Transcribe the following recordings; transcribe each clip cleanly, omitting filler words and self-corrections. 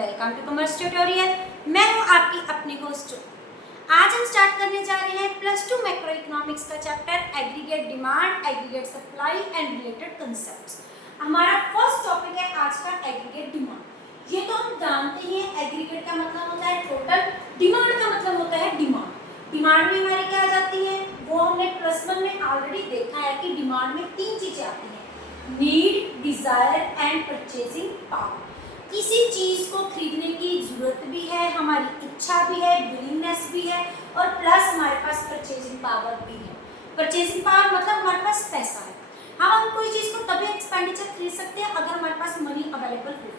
Welcome to commerce tutorial. मैं हूं आपकी अपनी होस्ट। आज हम स्टार्ट करने जा रहे हैं +2 मैक्रो इकोनॉमिक्स का chapter aggregate demand, aggregate supply and related concepts. हमारा फर्स्ट टॉपिक है आज का एग्रीगेट डिमांड। ये तो हम जानते ही हैं, एग्रीगेट का मतलब होता है टोटल, डिमांड का मतलब होता है डिमांड। डिमांड में हमारी क्या आ जाती है, वो हमने +1 में ऑलरेडी देखा है कि डिमांड में 3 चीजें आती हैं, need, desire and purchasing power. किसी चीज को खरीदने की जरूरत भी है, हमारी इच्छा भी है, विलिंगनेस भी है और प्लस हमारे पास परचेजिंग पावर भी है। परचेजिंग पावर मतलब हमारे पास पैसा है। हम कोई चीज को तभी एक्सपेंडिचर खरीद सकते हैं अगर हमारे पास मनी अवेलेबल हो।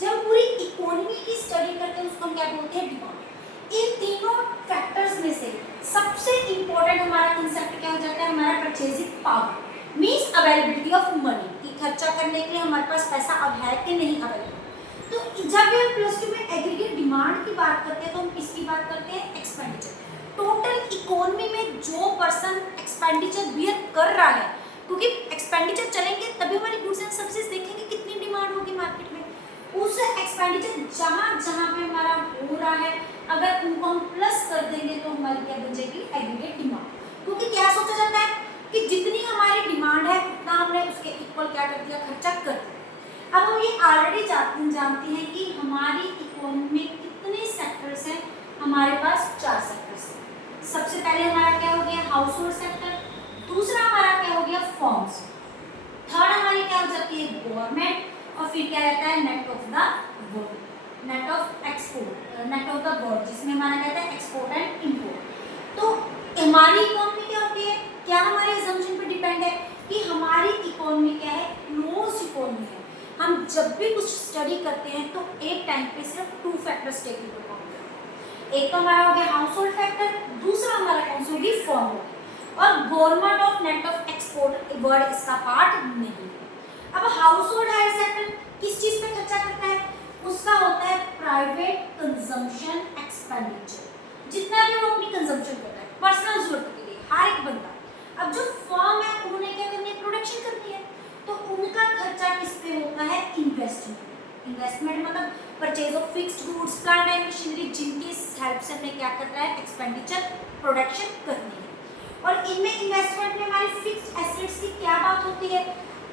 जब हम पूरी इकोनॉमी की स्टडी करते हैं उसको हम क्या बोलते हैं, डिमांड। इन तीनों फैक्टर्स में से सबसे इंपॉर्टेंट हमारा कंसेप्ट क्या हो जाता है, हमारा purchasing power means availability of money, कि खर्चा करने के लिए हमारे पास पैसा अब है कि नहीं अवेलेबल। तो जब भी हम +2 में एग्रीगेट डिमांड की बात करते हैं तो हम किसकी बात करते हैं, एक्सपेंडिचर। टोटल इकोनॉमी में जो पर्सन एक्सपेंडिचर बियर कर रहा है, क्योंकि एक्सपेंडिचर चलेंगे तभी हमारी गुड्स एंड सर्विसेज देखेंगे कितनी डिमांड होगी मार्केट में। उस एक्सपेंडिचर जहाँ जहाँ पे हमारा हो रहा है, अगर उनको हम प्लस कर देंगे तो हमारी क्या बन जाएगी, एग्रीगेट डिमांड। क्योंकि क्या सोचा जाता है कि जितनी हमारी डिमांड है उतना हमने उसके इक्वल क्या कर दिया, खर्चा कर दिया। अब हम ये ऑलरेडी जानते हैं कि हमारी इकोनॉमी में कितने सेक्टर्स हैं, हमारे पास 4 सेक्टर्स हैं। सबसे पहले हमारा क्या हो गया, हाउस होल्ड सेक्टर। दूसरा हमारा क्या हो गया, फर्म्स। थर्ड हमारी क्या हो जाती है, गवर्नमेंट। और फिर क्या रहता है, net of the world, net of export, net of the world, जिसमें हमारा कहता है एक्सपोर्ट एंड इम्पोर्ट। तो हमारी इकोनॉमी क्या होती है, क्या हमारे अजम्पशन पर डिपेंड है कि हमारी इकोनॉमी क्या है, क्लोज इकोनॉमी है। हम जब भी कुछ स्टडी करते हैं तो एक टाइम पे सिर्फ 2 फैक्टर्स टेक इनटू अकाउंट। एक तो हमारा हो गया हाउस होल्ड फैक्टर, दूसरा हमारा कौन सा होगी, फर्म होगी। और government of net of export word इसका पार्ट नहीं है। अब हाउस होल्ड हायर सेक्टर किस चीज पे खर्चा करता है, उसका होता है प्राइवेट कंजम्पशन एक्सपेंडिचर। जितना भी वो अपनी कंजम्पशन करता है पर्सनल जरूरत के लिए, हर एक बंदा। अब जो फर्म है उन्होंने क्या करनी है, प्रोडक्शन करनी है, तो उनका खर्चा किस पे होता है, इन्वेस्टमेंट। इन्वेस्टमेंट मतलब purchase of fixed goods, plant and machinery, जिनकी हेल्प से हमें क्या करना है, एक्सपेंडिचर प्रोडक्शन करनी है। और इनमें इन्वेस्टमेंट में हमारी फिक्स्ड एसेट्स की क्या बात होती है,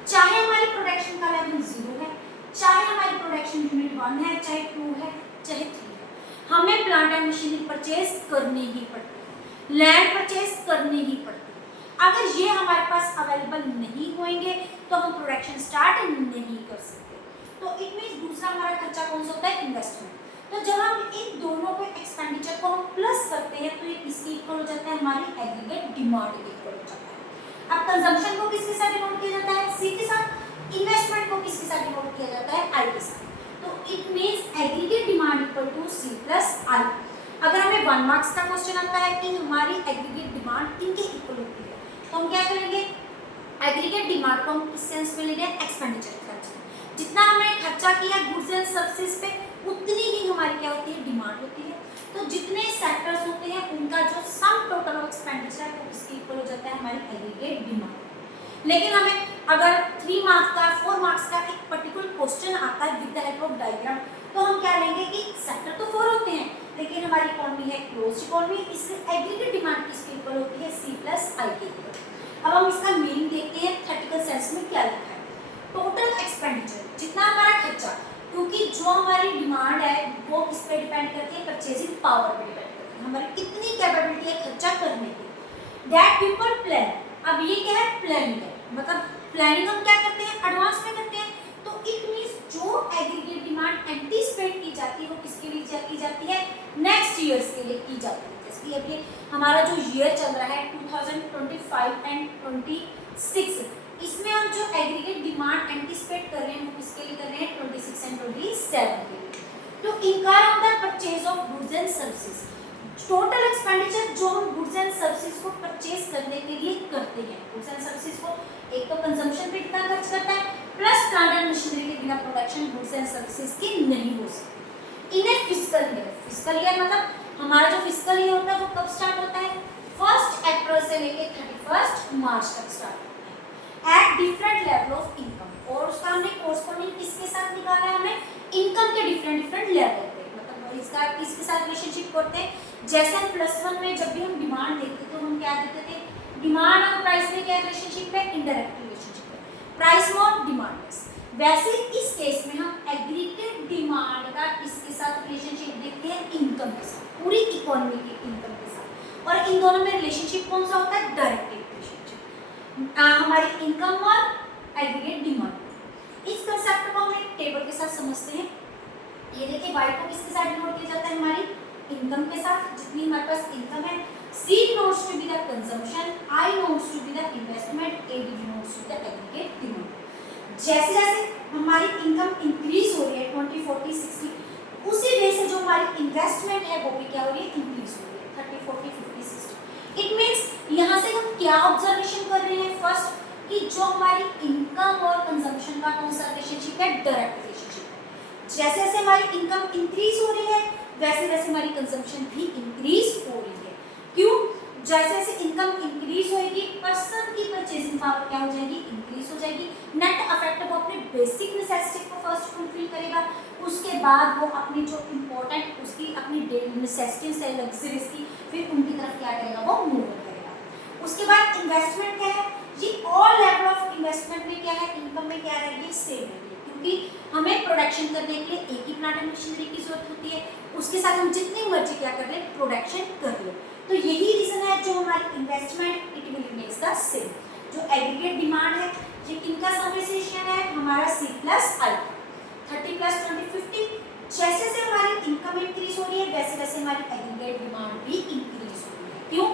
चाहे हमारी प्रोडक्शन का लेवल 0 है, चाहे हमारी प्रोडक्शन यूनिट 1 है, चाहे 2 है, चाहे 3 है, हमें प्लांट एंड मशीनरी परचेज करनी ही पड़ती है, लैंड परचेज करनी ही पड़ती है। अगर ये हमारे पास अवेलेबल नहीं होंगे तो हम प्रोडक्शन स्टार्ट नहीं कर सकते। तो इट मींस दूसरा हमारा खर्चा कौन सा होता है, इन्वेस्टमेंट। तो जब हम इन दोनों पे एक्सपेंडिचर को हम प्लस करते हैं तो ये किसके इक्वल हो जाता है, हमारी एग्रीगेट डिमांड के इक्वल हो जाता है। अब कंजम्पशन को किसके साथ डिनोट किया जाता है, सी के साथ। इन्वेस्टमेंट को किसके साथ डिनोट किया जाता है, आई के साथ। तो it means aggregate demand equal to C plus I. अगर हमें 1 मार्क्स का क्वेश्चन आता है कि हमारी एग्रीगेट डिमांड किनके इक्वल होती है, तो हम क्या करेंगे, एग्रीगेट डिमांड को हम किस सेंस में लेंगे, एक्सपेंडिचर खर्चा। जितना हमने खर्चा किया गुड्स एंड सर्विसेज पे उतनी ही हमारी क्या होती है, डिमांड होती है। तो जितने सेक्टर्स होते हैं उनका जो सम टोटल ऑफ एक्सपेंडिचर है वो इसके इक्वल हो जाता है, हमारी एग्रीगेट डिमांड। लेकिन हमें अगर 3 मार्क्स का 4 मार्क्स का एक पर्टिकुलर क्वेश्चन आता है with the help of diagram, तो हम क्या लेंगे कि सेक्टर तो 4 होते हैं लेकिन हमारी इकोनॉमी है क्लोज इकोनॉमी, इसलिए एग्रीगेट डिमांड किसके इक्वल होती है, सी प्लस आई के इक्वल। अब हम इसका मीनिंग देखते हैं, थ्योरेटिकल सेंस में क्या लिखा है। टोटल एक्सपेंडिचर, जितना हमारा खर्चा, क्योंकि जो हमारी डिमांड है वो किस पे डिपेंड करती है, परचेजिंग पावर पे डिपेंड करती है, हमारी कितनी कैपेबिलिटी है खर्चा करने की। दैट पीपल प्लान, अब ये क्या है, प्लानिंग है, मतलब प्लानिंग हम क्या करते हैं, एडवांस में करते हैं। तो इट मींस जो एग्रीगेट डिमांड एंटीसिपेट की जाती है वो किसके लिए की जाती है, नेक्स्ट ईयर्स के लिए की जाती है। जैसे अभी हमारा जो ईयर चल रहा है 2025 एंड 26, इसमें हम जो एग्रीगेट डिमांड एंटीसिपेट कर रहे हैं वो किसके लिए कर रहे हैं, 26 एंड 27 के लिए। तो इनकार on the purchase of goods and services, total expenditure जो हम गुड्स एंड सर्विसेज को परचेज करने के लिए करते हैं। गुड्स एंड सर्विसेज को एक तो कंजम्पशन पे कितना खर्च करता है, प्लस प्लांट एंड मशीनरी के बिना प्रोडक्शन गुड्स एंड सर्विसेज की नहीं हो सकती। इन ए फिस्कल ईयर, फिस्कल ईयर मतलब हमारा जो फिस्कल ईयर होता है वो कब स्टार्ट होता है, 1 अप्रैल से लेके 31 मार्च तक स्टार्ट होता है। At different level of income, और उसका हमने कोरस्पॉन्डिंग किसके साथ निकाला है, हमें इनकम के डिफरेंट डिफरेंट लेवल पे, मतलब इसका इसके साथ रिलेशनशिप करते हैं। जैसे हम +1 में जब भी हम डिमांड देते तो हम क्या देते थे, डिमांड और प्राइस में क्या रिलेशनशिप है, इनडायरेक्ट रिलेशनशिप है, प्राइस मोर डिमांड लेस। वैसे इस केस में हम एग्रीगेट डिमांड का इसके साथ रिलेशनशिप देखते हैं इनकम के साथ, पूरी इकोनॉमी की इनकम के साथ। और इन दोनों में रिलेशनशिप कौन सा होता है, डायरेक्ट रिलेशनशिप, हमारी इनकम और एग्रीगेट डिमांड। इस कंसेप्ट को हम एक टेबल के साथ समझते हैं। ये देखिए y को किसके साथ डिनोट किया जाता है, हमारी इनकम के साथ, जितनी हमारे पास इनकम है। C denotes to be the consumption, I denotes to be the investment, A denotes to the aggregate demand। जैसे जैसे हमारी इनकम इंक्रीज हो रही है 20, 40, 60, उसी वे से जो हमारी इन्वेस्टमेंट है वो भी क्या हो रही है, इंक्रीज हो रही है 30, 40, 50, 60। इट मीन्स यहाँ से हम क्या ऑब्जर्वेशन कर रहे हैं, फर्स्ट कि जो हमारी इनकम और कंजम्पशन का कौन सा रिलेशनशिप है, डायरेक्ट रिलेशनशिप है। जैसे जैसे हमारी इनकम इंक्रीज हो रही है वैसे वैसे हमारी कंजम्पशन भी इंक्रीज हो रही है। क्यों, जैसे जैसे इनकम इंक्रीज होगी पर्सन की परचेजिंग पावर क्या हो जाएगी, इंक्रीज हो जाएगी। नेट इफेक्ट वो अपने बेसिक नेसेसिटी को फर्स्ट फुलफिल करेगा, उसके बाद वो अपनी जो इम्पोर्टेंट उसकी अपनी डेली नेसेसिटीज है लग्जरीज की, फिर उनकी तरफ क्या करेगा, वो मूव करेगा। उसके बाद इन्वेस्टमेंट क्या है, ये ऑल लेवल ऑफ इन्वेस्टमेंट में क्या है, इनकम में क्या रहेगी, सेम रहेगी, क्योंकि हमें प्रोडक्शन करने के लिए एक ही प्लांट एंड मशीनरी की जरूरत होती है, उसके साथ हम जितनी मर्जी क्या कर ले, प्रोडक्शन कर ले। तो यही रीजन है जो हमारी investment it will remains the same. जो एग्रीगेट डिमांड है ये किनका समेशन है, हमारा C प्लस I, 30 प्लस 20, 50। जैसे जैसे हमारी इनकम इंक्रीज हो रही है वैसे वैसे हमारी एग्रीगेट डिमांड भी इंक्रीज हो रही है। क्यों,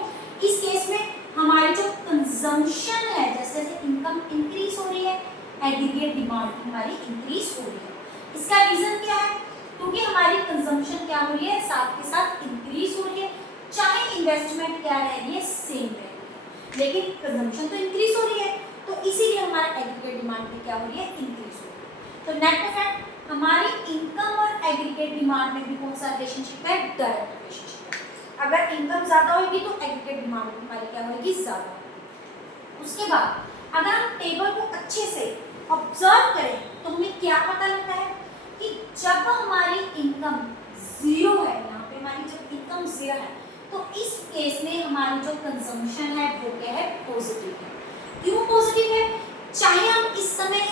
इस केस में हमारी जो कंजम्पशन है जैसे जैसे इनकम इंक्रीज हो रही है एग्रीगेट डिमांड हमारी इंक्रीज हो रही है। इसका रीजन क्या है, क्योंकि हमारी कंजम्पशन क्या हो रही है, साथ के साथ इंक्रीज हो रही है, चाहे इन्वेस्टमेंट क्या रह रही है, सेम रह रही है, लेकिन कंजम्पशन तो इंक्रीज हो रही है, तो इसीलिए हमारा एग्रीगेट डिमांड भी क्या हो रही है, इंक्रीज हो रही है। तो नेट इफेक्ट हमारी इनकम और एग्रीगेट डिमांड में भी कौन सा रिलेशनशिप है, डायरेक्ट रिलेशनशिप है। अगर इनकम ज्यादा होगी तो एग्रीगेट डिमांड हमारी क्या होगी, ज्यादा होगी। उसके बाद अगर हम टेबल को अच्छे से ऑब्जर्व करें तो हमें क्या पता लगता है कि जब हमारी इनकम जीरो है, यहाँ पे हमारी जब इनकम जीरो है तो इस केस में हमारी जो कंजम्पशन है वो क्या है, पॉजिटिव है। क्यों पॉजिटिव है, चाहे हम इस समय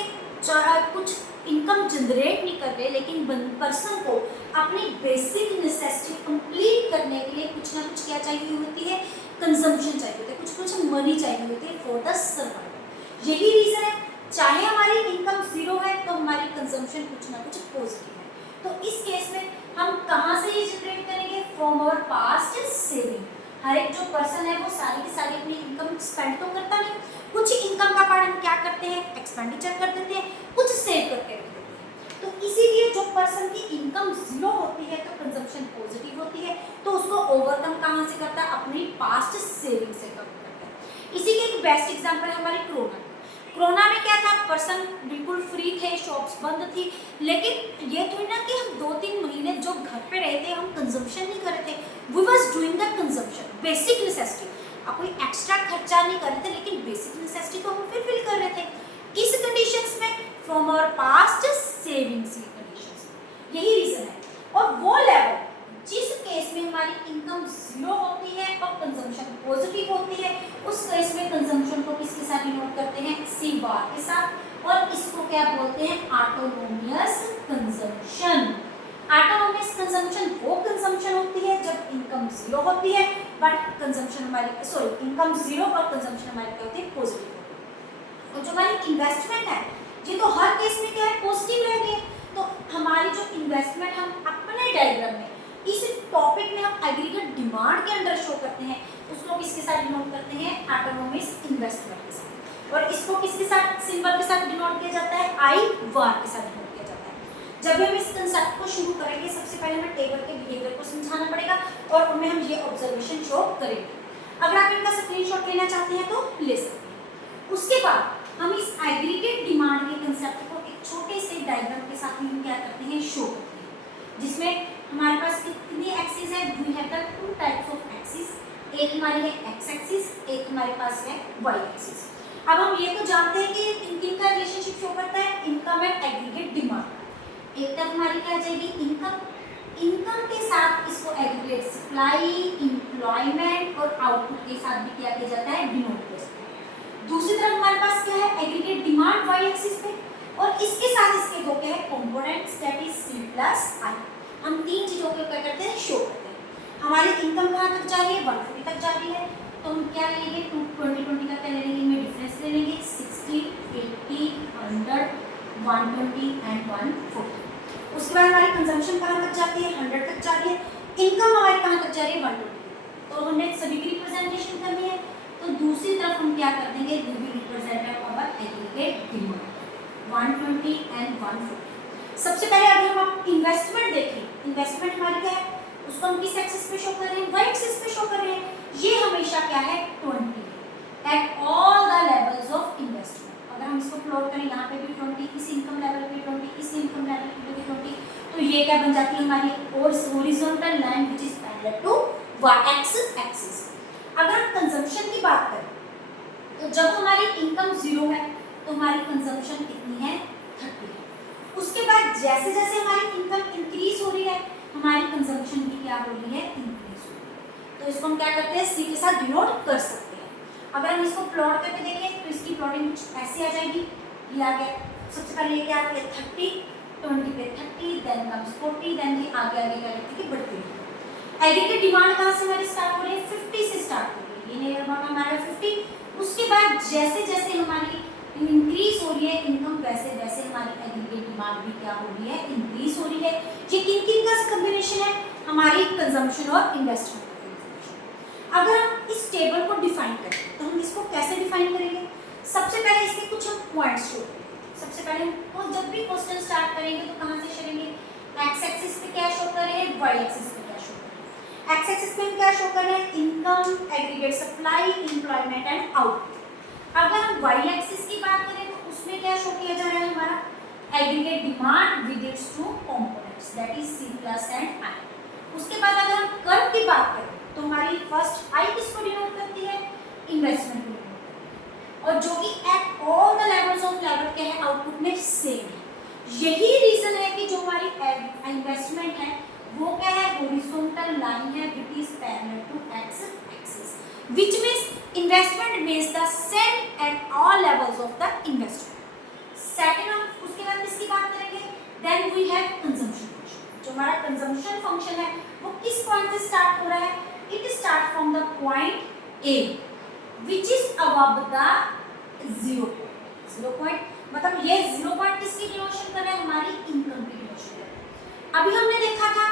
कुछ इनकम जनरेट नहीं कर रहे लेकिन पर्सन को अपनी बेसिक नेसेसिटी कंप्लीट करने के लिए कुछ ना कुछ क्या चाहिए होती है, कंजम्पशन चाहिए होती है, कुछ कुछ मनी चाहिए होती है फॉर द सर्वाइवल। यही रीजन है, चाहे हमारी इनकम जीरो है तो हमारी कंजम्पशन कुछ ना कुछ पॉजिटिव है। तो इस केस में हम कहाँ से ये जनरेट करेंगे, फ्रॉम आवर पास्ट सेविंग। हर एक जो पर्सन है वो सारी की सारी अपनी इनकम स्पेंड तो करता नहीं, कुछ इनकम का पार्ट हम क्या करते हैं, एक्सपेंडिचर कर देते हैं, कुछ सेव करके रख देते हैं। तो इसीलिए जो पर्सन की इनकम जीरो होती है तो कंजम्पशन पॉजिटिव होती है, तो उसको ओवरकम कहाँ से करता है, अपनी पास्ट सेविंग से कम करता है। इसी के एक बेस्ट एग्जाम्पल है हमारी कोरोना में क्या था, पर्सन बिल्कुल फ्री थे, शॉप्स बंद थी, लेकिन ये थोड़ी ना कि हम 2-3 महीने जो घर पे रहे थे हम कंजम्पशन नहीं कर रहे थे, we was doing the consumption, basic necessity. आप कोई एक्स्ट्रा खर्चा नहीं कर रहे थे लेकिन बेसिक नेसेसिटी तो हम फुलफिल कर रहे थे। किस कंडीशंस में, फ्रॉम आवर पास्ट सेविंग्स की कंडीशंस में। यही रीजन है। और वो लेवल जिस केस में हमारी इनकम जीरो होती है और कंजम्पशन पॉजिटिव होती है, उस केस में कंजम्पशन को किसके साथ डिनोट करते हैं, C बार के साथ, और इसको क्या बोलते हैं, ऑटोनोमियस कंजम्पशन। ऑटोनोमियस कंजम्पशन वो कंजम्पशन होती है जब इनकम जीरो होती है बट कंजम्पशन हमारी इनकम जीरो और कंजम्पशन हमारी क्या होती है, पॉजिटिव। और जो हमारी इन्वेस्टमेंट है ये तो हर केस में क्या है, पॉजिटिव रहेगी। तो हमारी जो इन्वेस्टमेंट हम अपने डायग्राम में इस टॉपिक में हम एग्रीगेट डिमांड के अंडर शो करते हैं, उसको किसके साथ डिनोट करते हैं, ऑटोनोमियस इन्वेस्टमेंट के साथ। और इसको किसके साथ, सिंबल के साथ डिनोट किया जाता है, I बार के साथ डिनोट किया जाता है। जब भी हम इस कंसेप्ट को शुरू करेंगे सबसे पहले हमें टेबल के बिहेवियर को समझाना पड़ेगा और उनमें हम ये ऑब्जर्वेशन शो करेंगे। अगर आप इनका स्क्रीनशॉट लेना चाहते हैं तो ले सकते हैं। उसके बाद हम इस एग्रीगेट डिमांड के कंसेप्ट को एक छोटे से डायग्राम के साथ हम क्या करते हैं, शो करते हैं, जिसमें हमारे पास कितनी एक्सिस है, we have the 2 types of axis, एक हमारी है एक्स एक्सिस, एक हमारे पास है वाई एक्सिस। अब हम ये तो जानते हैं कि किन किन का रिलेशनशिप शो करता है, इनकम एंड एग्रीगेट डिमांड। एक तरफ हमारी क्या आ जाएगी इनकम, इनकम के साथ इसको एग्रीगेट सप्लाई, एम्प्लॉयमेंट और आउटपुट के साथ भी क्या किया जाता है, डिनोट किया जाता है। दूसरी तरफ हमारे पास क्या है, एग्रीगेट डिमांड वाई एक्सिस पे, और इसके साथ इसके दो क्या है components, that is C plus I. हम तीन चीजों को क्या करते हैं, शो करते हैं। हमारी इनकम कहाँ तक जा रही है, 140 तक जा रही है, तो हम क्या ले लेंगे, 20 का क्या ले लेंगे, इनमें डिफरेंस ले लेंगे, 60, 80, 100, 120 एंड 140। उसके बाद हमारी कंजम्पशन कहाँ तक जाती है, 100 तक जा रही है, इनकम हमारी कहाँ तक जा रही है, 120। तो हमने सभी की रिप्रेजेंटेशन करनी है, तो दूसरी तरफ हम क्या कर देंगे, we will represent our aggregate demand 120 and 140। सबसे पहले अगर हम इन्वेस्टमेंट देखें, इन्वेस्टमेंट हमारी क्या है, उसको हम किस एक्सिस पे शो कर रहे हैं, वाई एक्सिस पे शो कर रहे हैं। ये हमेशा क्या है, 20 at all the levels of investment. अगर हम इसको प्लॉट करें, यहाँ पे भी 20, इस इनकम लेवल पे 20, इस इनकम लेवल पे भी 20, तो ये क्या बन जाती है हमारी horizontal line which is parallel to Y axis. अगर हम कंजम्पशन की बात करें, तो जब हमारी इनकम 0 है तो हमारी कंजम्पशन कितनी है, 30 है। उसके बाद जैसे जैसे हमारी इनकम इंक्रीज हो रही है, हमारी कंजम्पशन भी क्या हो रही है, इंक्रीज हो रही है। तो इसको हम क्या करते हैं, सी के साथ डिनोट कर सकते हैं। अगर हम इसको प्लॉट करके देखें तो इसकी प्लॉटिंग ऐसी आ जाएगी, ये आ गया, सबसे पहले ये क्या आ गया 30, 20 पे 30, देन कम्स 40, देन ये आगे आगे क्या करते हैं, बढ़ती है। एग्रीगेट डिमांड कहाँ से हमारी स्टार्ट हो रही है, 50 से स्टार्ट हो रही है, ये नहीं हमारा 50। उसके बाद जैसे जैसे हमारी इंक्रीज हो रही है इनकम, वैसे वैसे हमारी एग्रीगेट डिमांड भी क्या हो रही है, इंक्रीज हो रही है। ये किन किन का कॉम्बिनेशन है, हमारी कंजम्पशन और इन्वेस्टमेंट का कॉम्बिनेशन। अगर हम इस टेबल को डिफाइन करें तो हम इसको कैसे डिफाइन करेंगे, सबसे पहले इसके कुछ हम पॉइंट्स शो करेंगे। सबसे पहले हम जब भी क्वेश्चन स्टार्ट करेंगे तो कहाँ से करेंगे, एक्स एक्सिस पे क्या शो कर रहे हैं, वाई एक्सिस पे क्या शो कर रहे हैं। एक्स एक्सिस पे हम क्या शो कर रहे हैं, income, aggregate supply, employment and output. अगर हम वाई एक्सिस की बात करें तो उसमें क्या शो किया जा रहा है, हमारा aggregate demand with its two components, that is C plus and I. उसके बाद अगर हम कर्व की बात करें तो हमारी फर्स्ट आई किसको डिनोट करती है, इन्वेस्टमेंट को डिनोट करती है, और जो कि at all the levels of level के है आउटपुट में सेम है। यही रीजन है कि जो हमारी इन्वेस्टमेंट है वो क्या है, हॉरिजॉन्टल लाइन है which is parallel to X axis, which means investment means the same at all levels of the investment. Second हम उसके बाद किसकी बात करेंगे, then we have consumption function. जो हमारा consumption function है वो किस पॉइंट से स्टार्ट हो रहा है, it start from the point A which is above the 0 point. 0 point मतलब ये 0 point किसकी डिनोशन कर रहा है, हमारी इनकम की डिनोशन कर रहा है। अभी हमने देखा था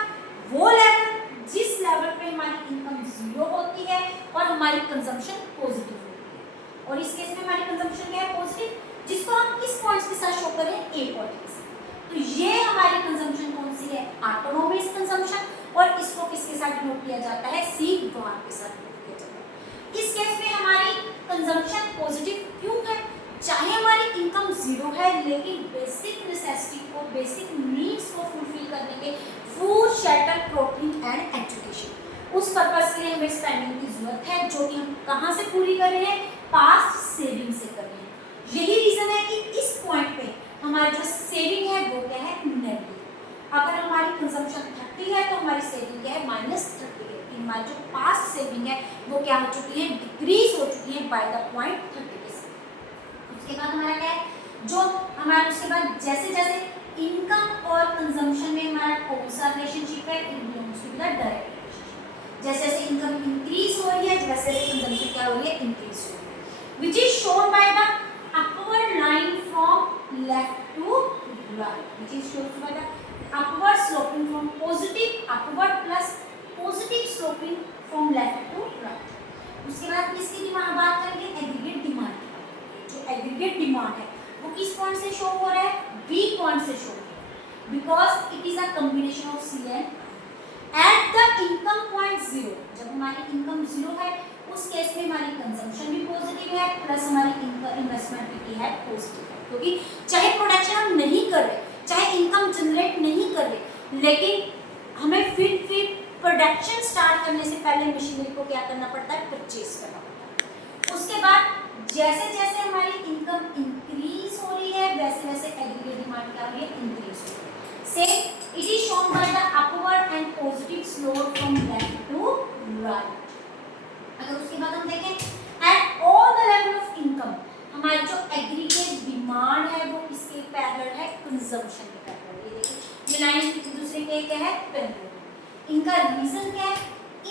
वो लेवल जिस लेवल पे हमारी इनकम 0 होती है और हमारी कंजम्पशन पॉजिटिव होती है, और इस केस में हमारी कंजम्पशन क्या है, पॉजिटिव, जिसको हम किस पॉइंट्स के साथ शो करें, ए पॉइंट के साथ। तो ये हमारी कंजम्पशन कौन सी है, ऑटोनोमस कंजम्पशन, और इसको किसके साथ डिनोट किया जाता है, सी बार के साथ डिनोट किया जाता है। इस केस में हमारी कंजम्पशन पॉजिटिव क्यों है, चाहे हमारी इनकम 0 है लेकिन बेसिक नेसेसिटी को, बेसिक नीड्स को फुलफिल करने के, food, shelter, clothing and education, उस पर्पस के लिए हमें स्पेंडिंग की जरूरत है, जो कि हम कहाँ से पूरी कर रहे हैं, पास्ट सेविंग से कर रहे हैं। यही रीजन है कि इस पॉइंट पे हमारी जो सेविंग है वो क्या है, नेगेटिव। अगर हमारी कंजम्पशन 30 है तो हमारी सेविंग क्या है, -30 है। हमारी जो पास्ट सेविंग है वो क्या हो चुकी है, डिक्रीज हो चुकी है बाय द पॉइंट 30 के साथ। उसके बाद हमारा क्या है, जो हमारे उसके बाद जैसे जैसे इनकम और कंजम्पशन में हमारा कौन सा रिलेशनशिप है, in belongs to the direct relationship. जैसे जैसे इनकम इंक्रीज हो रही है वैसे वैसे कंजम्पशन क्या हो रही है, इंक्रीज हो रही है, which is shown by the upward line from left to right, which is shown by the upward sloping from positive upward plus positive sloping from left to right. उसके बाद किसकी बात करेंगे, एग्रीगेट डिमांड। जो aggregate demand है वो किस point से शो हो रहा है, बी पॉइंट से शो हो रहा है, because it is a combination of C and at the income point 0। जब हमारी इनकम 0 है उस केस में हमारी कंजम्पशन भी पॉजिटिव है प्लस हमारी इन्वेस्टमेंट भी है पॉजिटिव है, क्योंकि चाहे प्रोडक्शन हम नहीं कर रहे, चाहे इनकम जनरेट नहीं कर रहे, लेकिन हमें फिर प्रोडक्शन स्टार्ट करने से पहले मशीनरी को क्या करना पड़ता है, परचेज करना पड़ता है। उसके बाद जैसे जैसे हमारी इनकम इंक्रीज हो रही है वैसे वैसे एग्रीगेट डिमांड क्या हो रही है, इंक्रीज हो रही है। Same, it is shown by the upward and positive slope from left to right. अगर उसके बाद हम देखें at all the level of income, हमारी जो एग्रीगेट डिमांड है वो किसके पैरेलल है, कंजम्पशन के पैरेलल। ये देखिए ये लाइन एक दूसरे के क्या है, पैरेलल। इनका रीजन क्या है,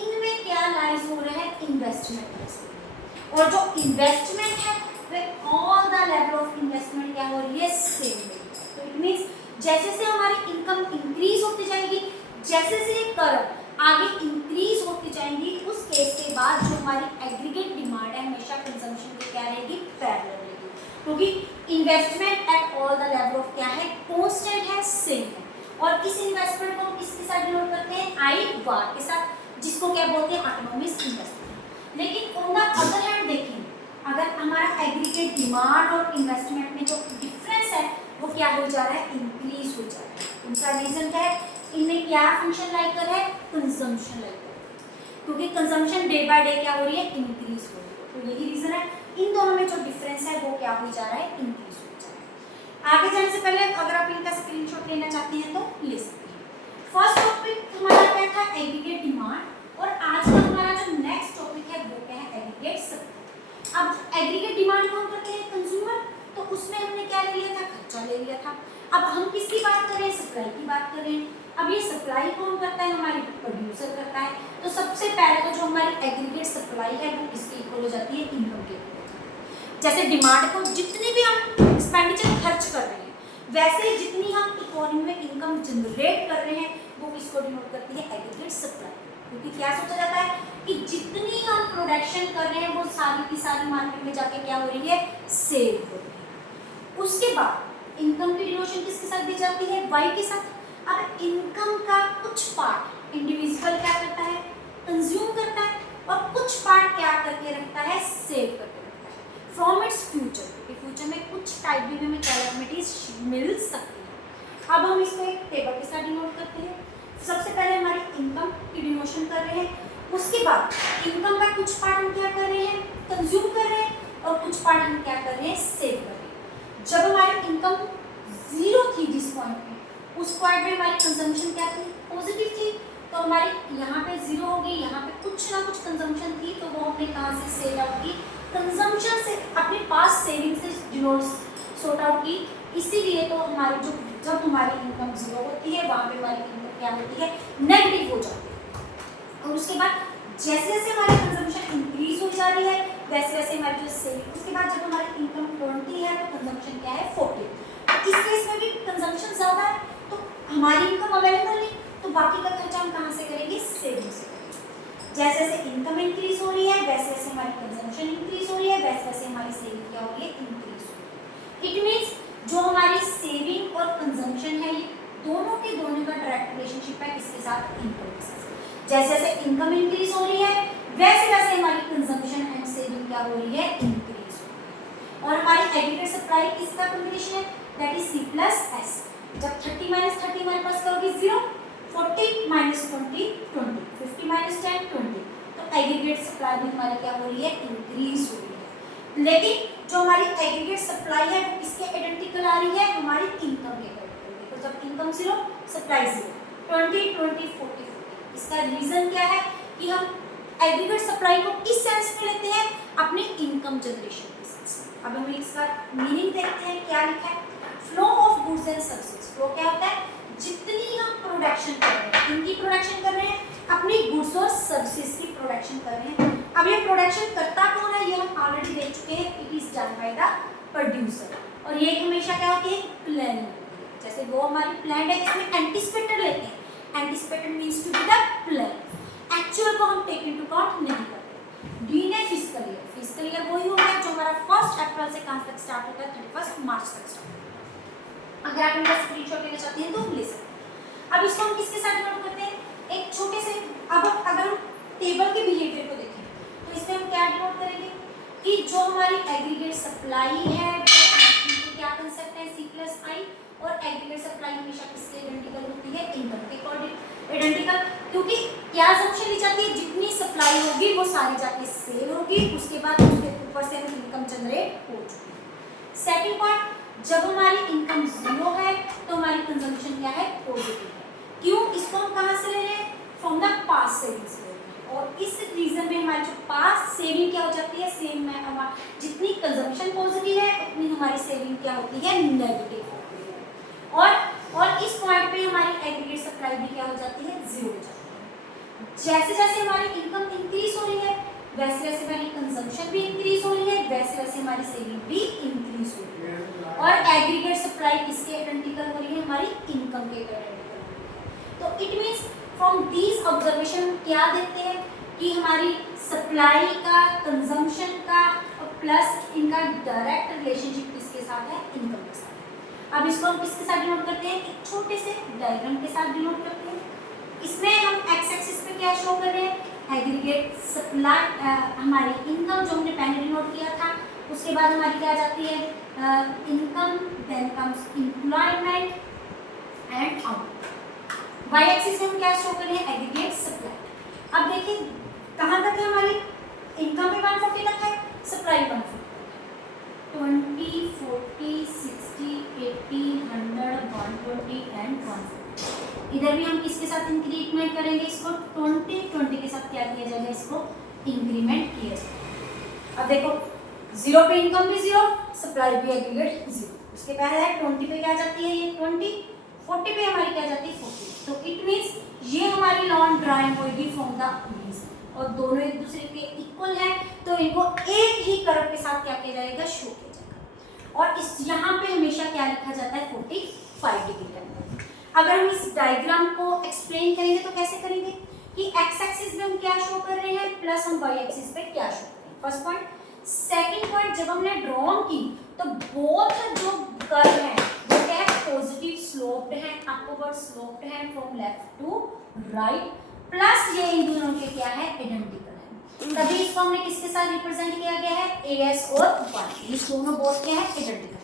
इनमें क्या लाइज हो रहा है, इन्वेस्टमेंट। और जो इन्वेस्टमेंट है वे all the level of investment क्या हो रही है, सेम। तो इट मींस जैसे जैसे हमारी इनकम इंक्रीज होती जाएगी, जैसे जैसे ये कर्व आगे इंक्रीज होती जाएंगी, उस केस के बाद जो हमारी एग्रीगेट डिमांड है हमेशा कंजम्पशन के क्या रहेगी, पैरेलल रहेगी। क्योंकि investment at all the level of क्या है, कांस्टेंट है, सेम है। और इस इन्वेस्टमेंट को किसके साथ डिनोट करते हैं, आई बार के साथ, जिसको क्या बोलते हैं, ऑटोनोमस इन्वेस्टमेंट। लेकिन ऑन द अदर हैंड देखें, अगर हमारा एग्रीगेट डिमांड और इन्वेस्टमेंट में जो डिफरेंस है वो क्या हो जा रहा है, इंक्रीज हो जा रहा है। उनका रीजन क्या है, इनमें क्या फंक्शन लाइक कर है, कंजम्पशन लाइक कर, क्योंकि कंजम्पशन डे बाय डे क्या हो रही है, इंक्रीज हो रही है। तो यही रीजन है, इन दोनों में जो डिफरेंस है वो क्या हो जा रहा है, इंक्रीज हो जा रहा है। आगे जाने से पहले अगर आप इनका स्क्रीनशॉट लेना चाहते हैं तो ले सकते हैं। फर्स्ट टॉपिक हमारा क्या था, एग्रीगेट डिमांड, और आज का हमारा जो नेक्स्ट टॉपिक है वो क्या है, एग्रीगेट सप्लाई। अब एग्रीगेट डिमांड कौन करते हैं, कंज्यूमर, तो उसमें हमने क्या ले लिया था, खर्चा ले लिया था। अब हम किसकी बात कर रहे हैं, सप्लाई की बात कर रहे हैं। अब ये सप्लाई कौन करता है, हमारी प्रोड्यूसर करता है। तो सबसे पहले तो जो हमारी एग्रीगेट सप्लाई है वो किसके इक्वल हो जाती है, इनकम के इक्वल हो जाती है। जैसे डिमांड को जितनी भी हम एक्सपेंडिचर खर्च कर रहे हैं, वैसे जितनी हम इकोनॉमी में इनकम जनरेट कर रहे हैं वो किसको डिनोट करती है, एग्रीगेट सप्लाई। क्योंकि क्या सोचा जाता है कि जितनी हम प्रोडक्शन कर रहे हैं वो सारी की सारी मार्केट में जाके क्या हो रही है, सेल हो रही है। उसके बाद इनकम की डिनोशन किसके साथ दी जाती है, वाई के साथ। अब इनकम का कुछ पार्ट इंडिविजुअल क्या करता है, कंज्यूम करता है, और कुछ पार्ट क्या करके रखता है, सेव करके रखता है फ्रॉम इट्स फ्यूचर, क्योंकि फ्यूचर में कुछ टाइप भी हमें कैलमिटीज मिल सकती है। अब हम इसको एक टेबल के साथ डिनोट करते हैं। सबसे पहले हमारी इनकम की डिनोशन कर रहे हैं, उसके बाद इनकम का कुछ पार्ट हम क्या कर रहे हैं, कंज्यूम कर रहे हैं, और कुछ पार्ट हम क्या कर रहे हैं, सेव कर रहे हैं। जब हमारी इनकम जीरो थी जिस पॉइंट में, उस पॉइंट में हमारी कंजम्पशन क्या थी, पॉजिटिव थी, तो हमारी यहाँ पे जीरो हो गई, यहाँ पे कुछ ना कुछ कंजम्पशन थी, तो वो हमने कहाँ से सेव आउट की, कंजम्पशन से, अपने पास सेविंग से डिनोट सॉर्ट आउट की। इसीलिए तो हमारी जो जब हमारी इनकम जीरो होती है वहाँ पे हमारी इनकम क्या होती है, नेगेटिव हो जाती है। और उसके बाद जैसे जैसे हमारी कंजम्पशन इंक्रीज हो जा रही है वैसे वैसे हमारी जो सेविंग, उसके बाद जब हमारी इनकम 20 है तो कंजम्पशन क्या है, 40। तो इस केस में भी कंजम्पशन ज़्यादा है तो हमारी इनकम अवेलेबल नहीं, तो बाकी का खर्चा हम कहाँ से करेंगे, सेविंग से करेंगे। जैसे जैसे इनकम इंक्रीज हो रही है वैसे वैसे हमारी कंजम्पशन इंक्रीज हो रही है, वैसे वैसे हमारी सेविंग क्या हो रही है, इंक्रीज हो रही है। इट मीन्स जो हमारी सेविंग और कंजम्पशन है ये दोनों के दोनों का डायरेक्ट रिलेशनशिप है किसके साथ, इनकम के साथ। जैसे जैसे इनकम इंक्रीज हो रही है वैसे वैसे हमारी कंजम्पशन एंड सेविंग क्या हो रही है, इंक्रीज हो रही है। और हमारी एग्रीगेट सप्लाई किसका कॉम्बिनेशन है, that is C plus S। जब 30 माइनस 30 हमारे पास करोगे 0, 40 माइनस 20 20, 50 माइनस 10 20, तो एग्रीगेट सप्लाई भी हमारी क्या हो रही है, इंक्रीज हो रही है। लेकिन जो हमारी एग्रीगेट सप्लाई है वो किसके आइडेंटिकल आ रही है, हमारी इनकम के आइडेंटिकल। तो जब इनकम 0 सप्लाई 0, 20 20 40 40। इसका रीजन क्या है कि हम एग्रीगेट सप्लाई को किस सेंस में लेते हैं, अपने इनकम जनरेशन के सेंस में। अब हम इसका मीनिंग देखते हैं, क्या लिखा है, flow of goods and services. Flow क्या होता है, जितनी हम प्रोडक्शन कर रहे हैं, इनकी प्रोडक्शन कर रहे हैं, अपनी गुड्स और सर्विसेज की प्रोडक्शन कर रहे हैं। अब ये प्रोडक्शन करता कौन है, ये हम ऑलरेडी देख चुके हैं, it is done by the producer. और ये हमेशा क्या होती है, प्लानिंग होती है। जैसे वो हमारी प्लान है, इसमें एंटिसिपेटेड लेते हैं, anticipated means to be the plan. Actual को हम टेक इनटू अकाउंट नहीं करते। डी ने फिजिकल ईयर, फिजिकल ईयर वही हो गया जो हमारा 1 अप्रैल से कहाँ तक स्टार्ट होता है, 31 मार्च तक स्टार्ट होता है। अगर आप इनका स्क्रीनशॉट लेना चाहते हैं तो ले सकते हैं। अब इसको हम किसके साथ नोट करते हैं, एक छोटे से, अब अगर हम टेबल के बिहेवियर को देखें तो इसमें हम क्या डिनोट करेंगे कि जो हमारी एग्रीगेट सप्लाई है वो क्या कंसेप्ट है, C प्लस I, और एग्रीगेट सप्लाई हमेशा किसके आइडेंटिकल होती है, इनकम के आइडेंटिकल। क्योंकि क्या असम्पशन ली जाती है, जितनी सप्लाई होगी वो सारी जाके सेल होगी, उसके बाद उसके ऊपर से हम इनकम जनरेट हो चुकी है। सेकंड पार्ट, जब हमारी इनकम जीरो है तो हमारी कंजम्पशन क्या है, पॉजिटिव है। क्यों, इसको हम कहाँ से ले रहे हैं, फ्रॉम द पास्ट सेविंग्स ले रहे हैं। और इस रीजन में हमारी जो पास्ट सेविंग क्या हो जाती है, सेम में हमारी जितनी कंजम्पशन पॉजिटिव है उतनी हमारी सेविंग क्या होती है, नेगेटिव होती है। और इस पॉइंट पे हमारी एग्रीगेट सप्लाई भी क्या हो जाती है, जीरो हो जाती है। जैसे जैसे हमारी इनकम इंक्रीज हो रही है वैसे वैसे हमारी कंजम्पशन भी इंक्रीज हो रही है, वैसे वैसे हमारी सेविंग भी इंक्रीज हो रही है। और एग्रीगेट सप्लाई किसके आइडेंटिकल हो रही है, हमारी इनकम के आइडेंटिकल हो रही है। तो it means from these observation क्या देखते हैं कि हमारी सप्लाई का, कंजम्पशन का प्लस इनका डायरेक्ट रिलेशनशिप किसके साथ है, इनकम के साथ है। अब इसको हम किसके साथ डिनोट करते हैं, एक छोटे से डायग्राम के साथ डिनोट करते हैं। इसमें हम एक्स एक्सिस पे क्या शो कर रहे हैं, एग्रीगेट सप्लाई, हमारी इनकम जो हमने पहले डिनोट किया था, उसके बाद हमारी क्या आ जाती है, income, then comes employment and output. Y axis में हम क्या शो कर रहे हैं, एग्रीगेट सप्लाई। अब देखिए कहाँ तक है हमारी इनकम भी 140 तक है, सप्लाई 140 20, 40, 60, 80, 100, 120 एंड 140। इधर भी हम किसके साथ इंक्रीमेंट करेंगे, इसको 20 के साथ क्या किया जाएगा, इसको इंक्रीमेंट किया जाएगा। अब देखो जीरो पे इनकम भी जीरो, सप्लाई भी एग्रीगेट जीरो। उसके पहले है 20 पे क्या जाती है, ये 20, 40 पे हमारी क्या जाती है, 40। तो इट मींस ये हमारी लॉन ड्राइंग होगी फ्रॉम द रीजन, और दोनों एक दूसरे के इक्वल है तो इनको एक ही कर्व के साथ क्या किया जाएगा, शो किया जाएगा। और इस यहाँ पे हमेशा क्या लिखा जाता है, 45 डिग्री के अंदर। अगर हम इस डायग्राम को एक्सप्लेन करेंगे तो कैसे करेंगे कि एक्स एक्सिस में हम क्या शो कर रहे हैं प्लस हम वाई एक्सिस पे क्या शो कर रहे हैं, फर्स्ट पॉइंट। सेकंड पॉइंट, जब हमने ड्रॉ की तो बोथ जो कर्व है वो क्या है, पॉजिटिव स्लोप्ड है, अपवर्ड स्लोप्ड है from left to right, plus ये इन दोनों के क्या है, आइडेंटिकल है। तभी इसको हमने किसके साथ रिप्रेजेंट किया गया है, एस और वाई, ये दोनों बोथ क्या है, आइडेंटिकल।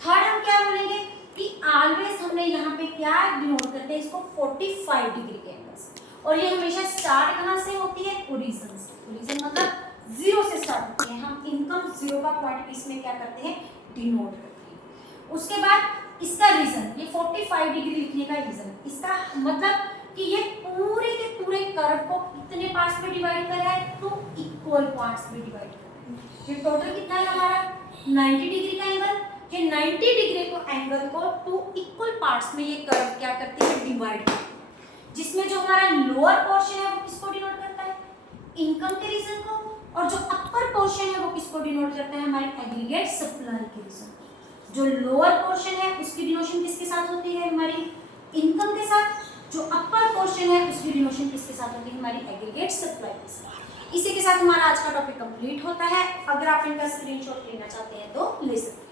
थर्ड हम क्या बोलेंगे कि ऑलवेज हमने यहाँ पे क्या डिनोट करते हैं, इसको 45 डिग्री के एंगल से, और ये हमेशा स्टार्ट कहाँ से होती है, ओरिजिन से। ओरिजिन मतलब जीरो से स्टार्ट होती है, हम इनकम जीरो का पॉइंट इसमें क्या करते हैं, डिनोट करते हैं। उसके बाद इसका रीजन, ये 45 डिग्री लिखने का रीजन, इसका मतलब कि ये पूरे के पूरे कर्व को कितने पार्ट्स में डिवाइड कर रहा है, 2 इक्वल पार्ट्स में डिवाइड कर रहा है। ये टोटल कितना है हमारा, 90 डिग्री का एंगल। ये 90 डिग्री को एंगल को 2 इक्वल पार्ट्स में ये कर्व क्या करती है, डिवाइड करती है, जिसमें जो हमारा लोअर पोर्शन है वो किसको डिनोट करता है, इनकम के रीजन को, और जो अपर पोर्शन है वो किसको डिनोट करता है, हमारे एग्रीगेट सप्लाई के रीजन को। जो लोअर पोर्शन है उसकी डिनोशन किसके साथ होती है, हमारी इनकम के साथ। जो अपर पोर्शन है उसकी डिनोशन किसके साथ होती है, हमारी एग्रीगेट सप्लाई के साथ। इसी के साथ हमारा आज का टॉपिक कंप्लीट होता है। अगर आप इनका स्क्रीनशॉट लेना चाहते हैं तो ले सकते हैं।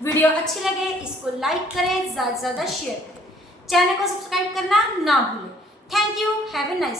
वीडियो अच्छी लगे इसको लाइक करें, ज़्यादा से ज़्यादा शेयर करें, चैनल को सब्सक्राइब करना ना भूलें। Thank you, have a nice